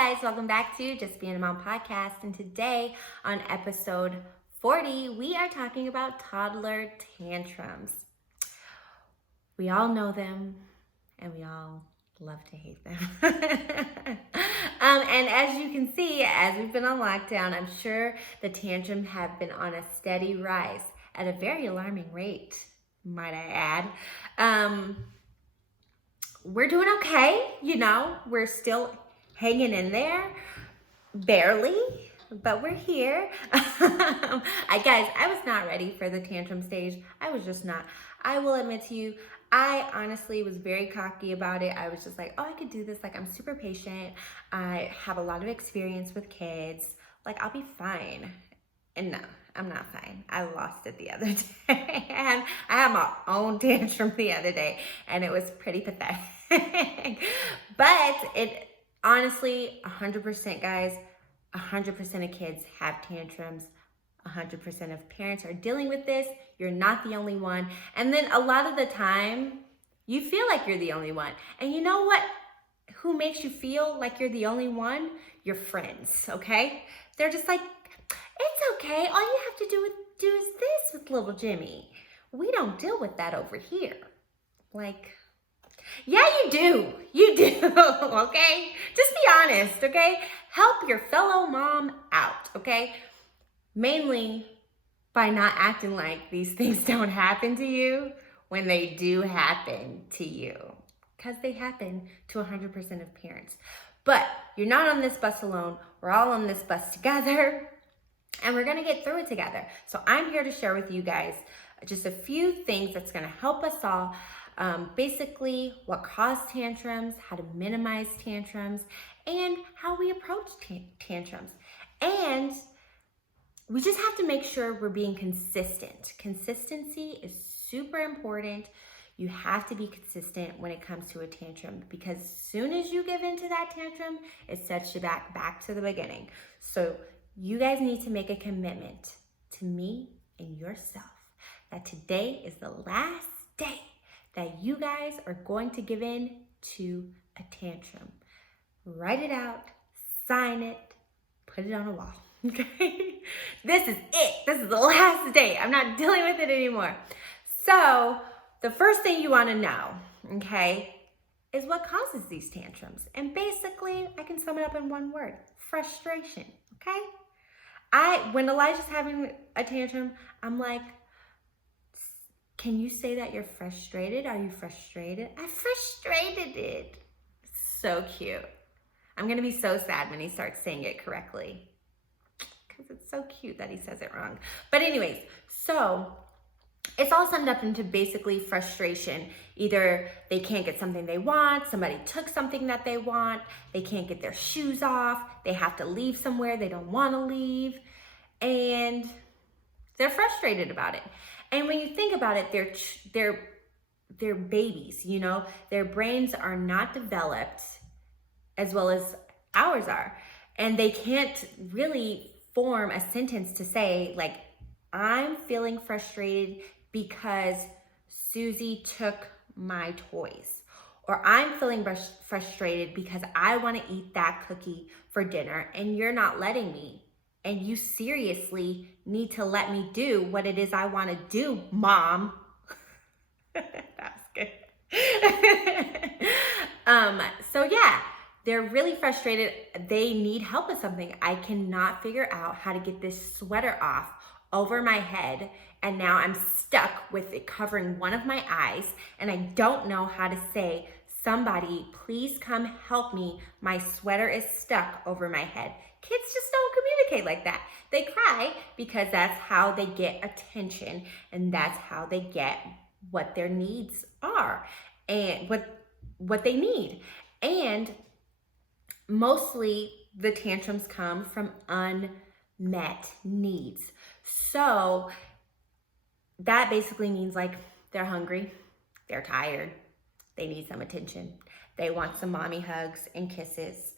guys, welcome back to Just Being a Mom podcast, and today on episode 40 we are talking about toddler tantrums. We all know them and we all love to hate them. And as you can see, as we've been on lockdown, I'm sure the tantrums have been on a steady rise at a very alarming rate, might I add. We're doing okay, we're still hanging in there, barely, but we're here. I was not ready for the tantrum stage. I was just not. I will admit to you, I honestly was very cocky about it. I was just like, oh, I could do this. Like, I'm super patient. I have a lot of experience with kids. Like, I'll be fine. And no, I'm not fine. I lost it the other day. And I had my own tantrum the other day, and it was pretty pathetic. But it honestly, 100% guys, 100% of kids have tantrums. 100% of parents are dealing with this. You're not the only one. And then a lot of the time, you feel like you're the only one. And you know what? Who makes you feel like you're the only one? Your friends, okay? They're just like, it's okay. All you have to do is this with little Jimmy. We don't deal with that over here. Like, yeah, you do. You do, okay? Just be honest, okay? Help your fellow mom out, okay? Mainly by not acting like these things don't happen to you when they do happen to you. Because they happen to 100% of parents. But you're not on this bus alone. We're all on this bus together. And we're going to get through it together. So I'm here to share with you guys just a few things that's going to help us all. Basically, what causes tantrums, how to minimize tantrums, and how we approach tantrums. And we just have to make sure we're being consistent. Consistency is super important. You have to be consistent when it comes to a tantrum, because as soon as you give into that tantrum, it sets you back to the beginning. So you guys need to make a commitment to me and yourself that today is the last day that you guys are going to give in to a tantrum. Write it out, sign it, put it on a wall, okay? This is it. This is the last day. I'm not dealing with it anymore. So the first thing you want to know, okay, is what causes these tantrums. And basically, I can sum it up in one word: frustration, okay? When Elijah's having a tantrum, I'm like, can you say that you're frustrated? Are you frustrated? I frustrated it. So cute. I'm going to be so sad when he starts saying it correctly, because it's so cute that he says it wrong. But anyways, so it's all summed up into basically frustration. Either they can't get something they want, somebody took something that they want, they can't get their shoes off, they have to leave somewhere they don't want to leave, and they're frustrated about it. And when you think about it, they're babies, their brains are not developed as well as ours are. And they can't really form a sentence to say, like, I'm feeling frustrated because Susie took my toys. Or I'm feeling frustrated because I want to eat that cookie for dinner and you're not letting me. And you seriously need to let me do what it is I want to do, Mom. That's good. So yeah, they're really frustrated. They need help with something. I cannot figure out how to get this sweater off over my head, and now I'm stuck with it covering one of my eyes, and I don't know how to say, somebody, please come help me. My sweater is stuck over my head. Kids just don't communicate like that. They cry because that's how they get attention, and that's how they get what their needs are and what they need. And mostly the tantrums come from unmet needs. So that basically means, like, they're hungry, they're tired, they need some attention, they want some mommy hugs and kisses.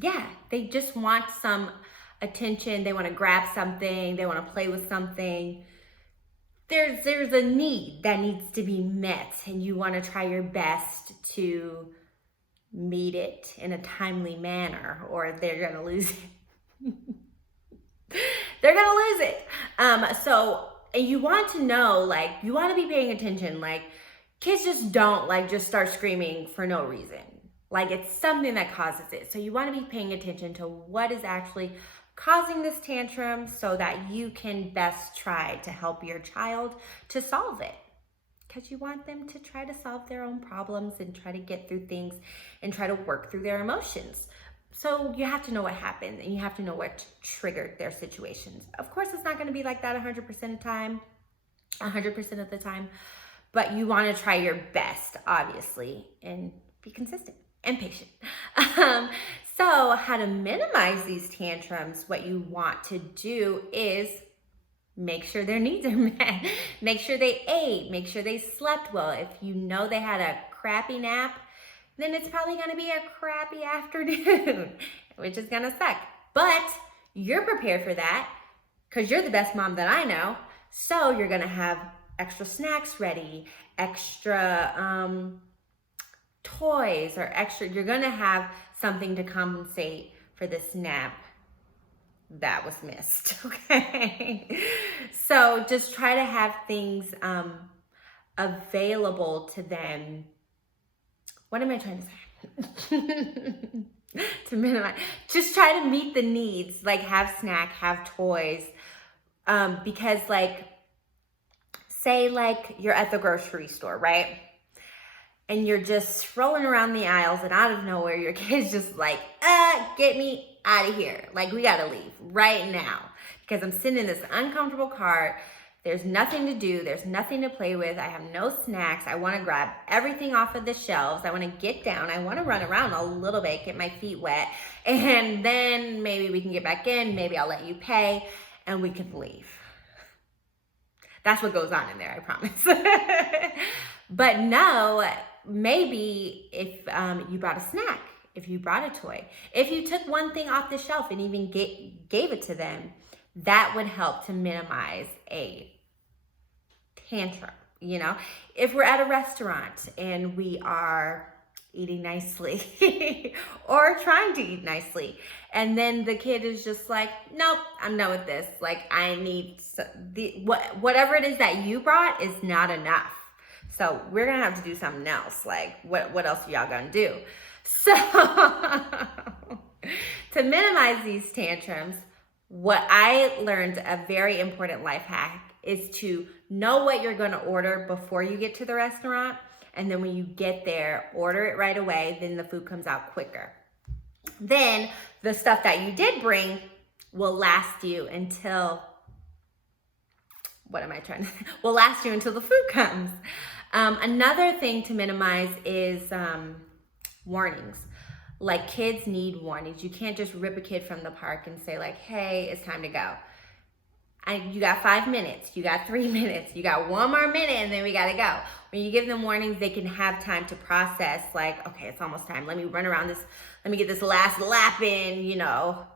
Yeah, they just want some attention. They want to grab something. They want to play with something. There's a need that needs to be met, and you want to try your best to meet it in a timely manner, or they're going to lose it. They're going to lose it. So you want to know, like, you want to be paying attention. Like, kids just don't like just start screaming for no reason. Like, it's something that causes it. So you want to be paying attention to what is actually causing this tantrum so that you can best try to help your child to solve it. Because you want them to try to solve their own problems and try to get through things and try to work through their emotions. So you have to know what happened, and you have to know what triggered their situations. Of course, it's not going to be like that 100% of the time, but you want to try your best, obviously, and be consistent and patient. So how to minimize these tantrums, what you want to do is make sure their needs are met. Make sure they ate. Make sure they slept well. If you know they had a crappy nap, then it's probably going to be a crappy afternoon, which is going to suck. But you're prepared for that because you're the best mom that I know. So you're going to have extra snacks ready, extra toys, or extra, you're going to have something to compensate for this nap that was missed, okay? So just try to have things available to them. What am I trying to say? To minimize. Just try to meet the needs, like have snack, have toys. Because like, say like you're at the grocery store, right? And you're just strolling around the aisles, and out of nowhere, your kid's just like, get me out of here. Like, we gotta leave right now because I'm sitting in this uncomfortable cart. There's nothing to do. There's nothing to play with. I have no snacks. I wanna grab everything off of the shelves. I wanna get down. I wanna run around a little bit, get my feet wet, and then maybe we can get back in. Maybe I'll let you pay, and we can leave. That's what goes on in there, I promise. But no, maybe if you brought a snack, if you brought a toy, if you took one thing off the shelf and even gave it to them, that would help to minimize a tantrum, you know? If we're at a restaurant and we are eating nicely or trying to eat nicely, and then the kid is just like, nope, I'm done with this. Like, I need whatever it is that you brought is not enough. So we're gonna have to do something else. Like, what else are y'all gonna do? So to minimize these tantrums, what I learned, a very important life hack, is to know what you're gonna order before you get to the restaurant. And then when you get there, order it right away. Then the food comes out quicker. Then the stuff that you did bring will last you until, will last you until the food comes. Another thing to minimize is warnings. Like, kids need warnings. You can't just rip a kid from the park and say like, hey, it's time to go. You got 5 minutes, you got 3 minutes, you got 1 more minute, and then we gotta go. When you give them warnings, they can have time to process, like, okay, it's almost time. Let me run around this, let me get this last lap in, you know.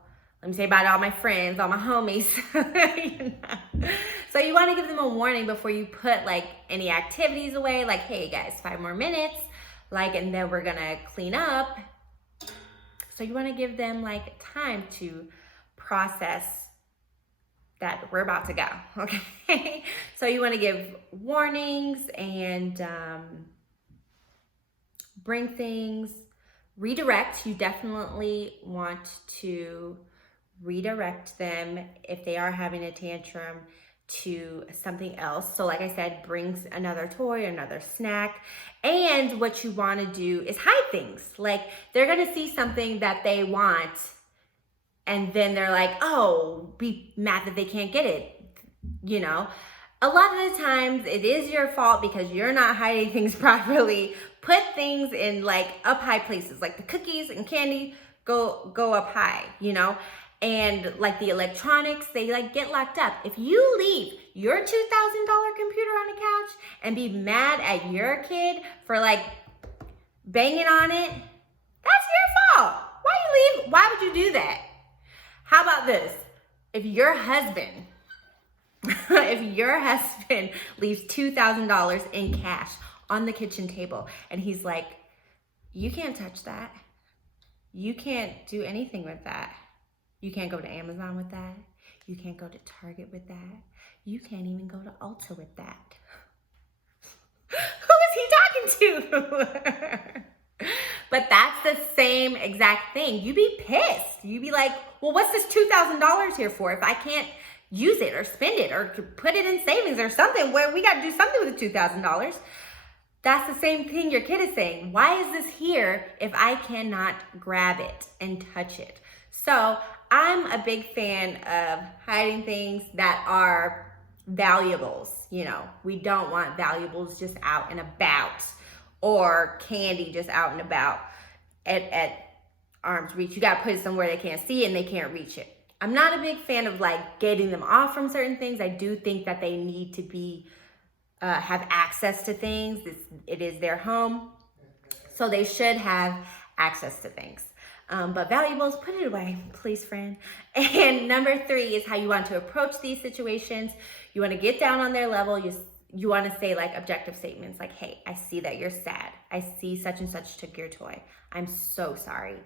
Let me say bye to all my friends, all my homies. You know? So you wanna give them a warning before you put like any activities away, like, hey guys, 5 more minutes, like, and then we're gonna clean up. So you wanna give them like time to process that we're about to go, okay? So you wanna give warnings and bring things, redirect. You definitely want to redirect them if they are having a tantrum to something else. So like I said, brings another toy, another snack. And what you wanna do is hide things. Like, they're gonna see something that they want, and then they're like, oh, be mad that they can't get it, you know? A lot of the times it is your fault because you're not hiding things properly. Put things in like up high places, like the cookies and candy go up high, you know? And like the electronics, they like get locked up. If you leave your $2,000 computer on the couch and be mad at your kid for like banging on it, that's your fault. Why you leave? Why would you do that? How about this? If your husband leaves $2,000 in cash on the kitchen table and he's like, You can't touch that. You can't do anything with that. You can't go to Amazon with that. You can't go to Target with that. You can't even go to Ulta with that. Who is he talking to? But that's the same exact thing. You'd be pissed. You'd be like, well, what's this $2,000 here for if I can't use it or spend it or put it in savings or something where we got to do something with the $2,000? That's the same thing your kid is saying. Why is this here if I cannot grab it and touch it? So I'm a big fan of hiding things that are valuables. You know, we don't want valuables just out and about, or candy just out and about at arm's reach. You got to put it somewhere they can't see it and they can't reach it. I'm not a big fan of like getting them off from certain things. I do think that they need to be have access to things. It is their home, so they should have access to things. But valuables, put it away, please, friend. And number 3 is how you want to approach these situations. You want to get down on their level. You want to say like objective statements like, hey, I see that you're sad. I see such and such took your toy. I'm so sorry.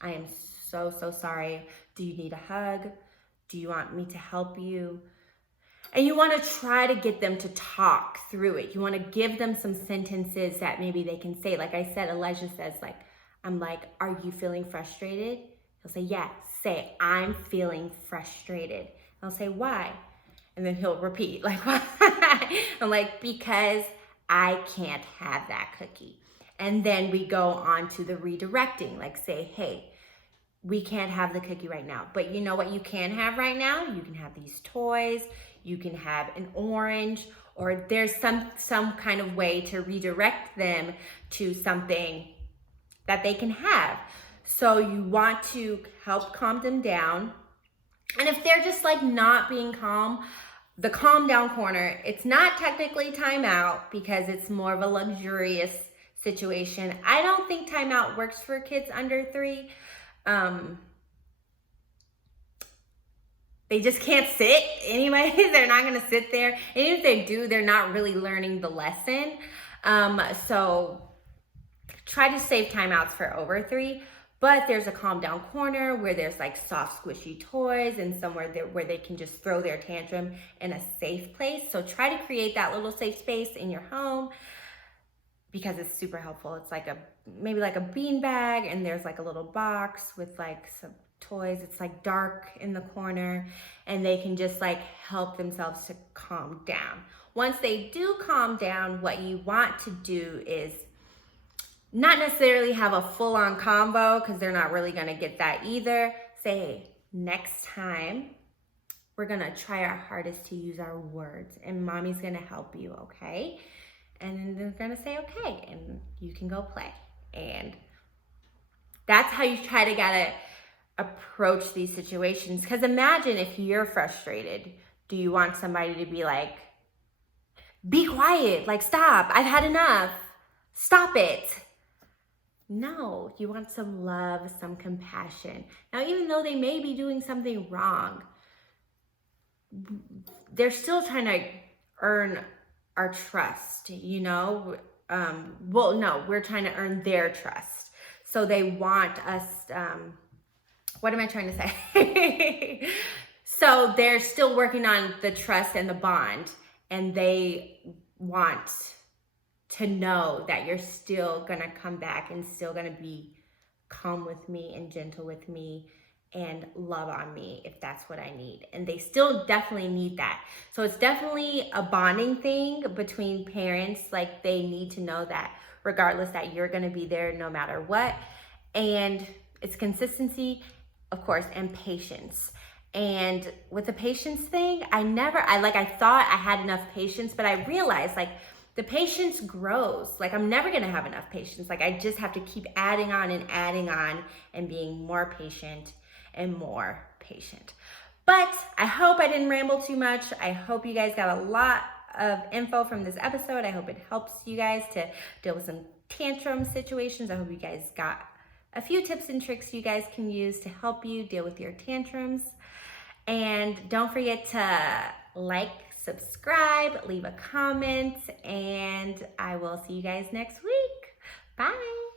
I am so sorry. Do you need a hug? Do you want me to help you? And you want to try to get them to talk through it. You want to give them some sentences that maybe they can say. Like I said, Elijah says like, I'm like, are you feeling frustrated? He'll say, yeah. Say, I'm feeling frustrated. I'll say, why? And then he'll repeat, like, why? I'm like, because I can't have that cookie. And then we go on to the redirecting, like say, hey, we can't have the cookie right now. But you know what you can have right now? You can have these toys. You can have an orange, or there's some kind of way to redirect them to something that they can have. So you want to help calm them down. And if they're just like not being calm, the calm down corner, it's not technically timeout because it's more of a luxurious situation. I don't think timeout works for kids under 3. They just can't sit anyway. They're not going to sit there. And even if they do, they're not really learning the lesson. So try to save timeouts for over 3. But there's a calm down corner where there's like soft, squishy toys and somewhere where they can just throw their tantrum in a safe place. So try to create that little safe space in your home because it's super helpful. It's like maybe like a bean bag, and there's like a little box with like some toys. It's like dark in the corner, and they can just like help themselves to calm down. Once they do calm down, what you want to do is not necessarily have a full-on combo because they're not really going to get that either. Say, hey, next time we're going to try our hardest to use our words, and mommy's going to help you, okay? And then they're going to say, okay, and you can go play. And that's how you try to gotta approach these situations. Because imagine if you're frustrated, do you want somebody to be like, be quiet, like stop, I've had enough, stop it? No, you want some love, some compassion. Now, even though they may be doing something wrong, they're still trying to earn our trust, you know? Well, no, we're trying to earn their trust. So they want us, what am I trying to say? So they're still working on the trust and the bond, and they want to know that you're still gonna come back and still gonna be calm with me and gentle with me and love on me if that's what I need. And they still definitely need that. So it's definitely a bonding thing between parents. Like they need to know that regardless that you're gonna be there no matter what. And it's consistency, of course, and patience. And with the patience thing, I thought I had enough patience, but I realized like the patience grows. Like I'm never gonna have enough patience. Like I just have to keep adding on and being more patient and more patient. But I hope I didn't ramble too much. I hope you guys got a lot of info from this episode. I hope it helps you guys to deal with some tantrum situations. I hope you guys got a few tips and tricks you guys can use to help you deal with your tantrums. And don't forget to like, subscribe, leave a comment, and I will see you guys next week. Bye.